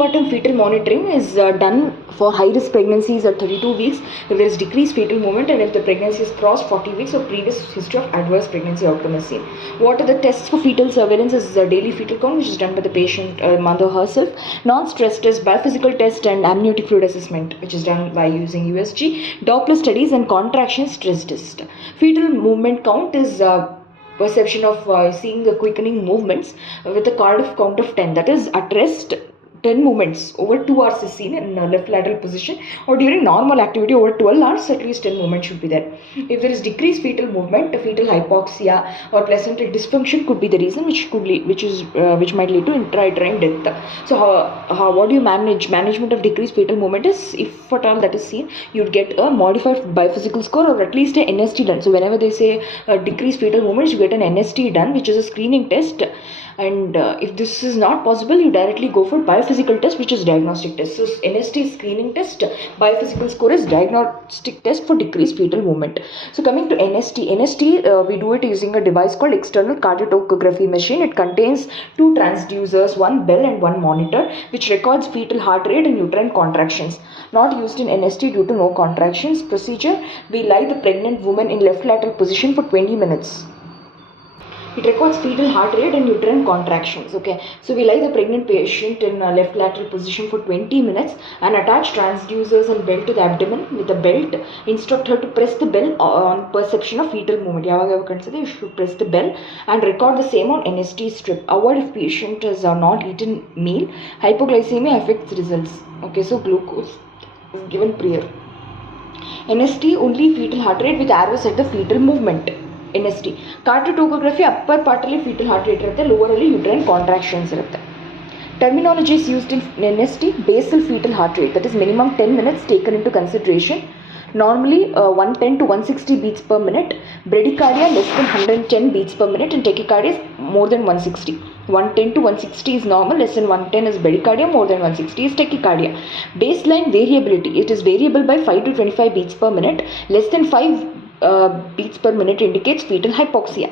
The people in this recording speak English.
Antepartum fetal monitoring is done for high-risk pregnancies at 32 weeks if there is decreased fetal movement and if the pregnancy has crossed 40 weeks or previous history of adverse pregnancy outcome is seen. What are the tests for fetal surveillance? Is daily fetal count, which is done by the patient mother herself, non-stress test, biophysical test, and amniotic fluid assessment, which is done by using USG, Doppler studies, and contraction stress test. Fetal movement count is perception of seeing the quickening movements with a Cardiff count of 10, that is at rest 10 movements over 2 hours is seen in left lateral position, or during normal activity over 12 hours at least 10 movements should be there. If there is decreased fetal movement, fetal hypoxia or placental dysfunction could be the reason, which might lead to intrauterine death. So what do you management of decreased fetal movement is, if at all that is seen, you'd get a modified biophysical score or at least an NST done. So whenever they say decreased fetal movements, you get an NST done, which is a screening test. And if this is not possible, you directly go for biophysical test, which is diagnostic test. So NST is screening test, biophysical score is diagnostic test for decreased fetal movement. So coming to NST, we do it using a device called external cardiotocography machine. It contains 2 transducers, 1 bell and 1 monitor, which records fetal heart rate and uterine contractions. Not used in NST due to no contractions. Procedure: we lie the pregnant woman in left lateral position for 20 minutes. It records fetal heart rate and uterine contractions. Okay, so we lie the pregnant patient in a left lateral position for 20 minutes and attach transducers and belt to the abdomen. With the belt, instruct her to press the bell on perception of fetal movement. You should press the bell and record the same on NST strip. Avoid if patient has not eaten meal. Hypoglycemia affects results. Okay, so glucose is given prior. NST only fetal heart rate with arrows at the fetal movement. NST. Cardiotocography upper part ಅಲ್ಲಿ fetal heart rate ಇರುತ್ತೆ, lower ಅಲ್ಲಿ uterine contractions ಇರುತ್ತೆ. Terminology is used in NST: basal fetal heart rate, that is minimum 10 minutes taken into consideration. Normally 110 to 160 beats per minute. Bradycardia less than 110 beats per minute, and tachycardia is more than 160. 110 to 160 is normal, less than 110 is bradycardia, more than 160 is tachycardia. Baseline variability: it is variable by 5 to 25 beats per minute. Less than 5 beats per minute indicates fetal hypoxia.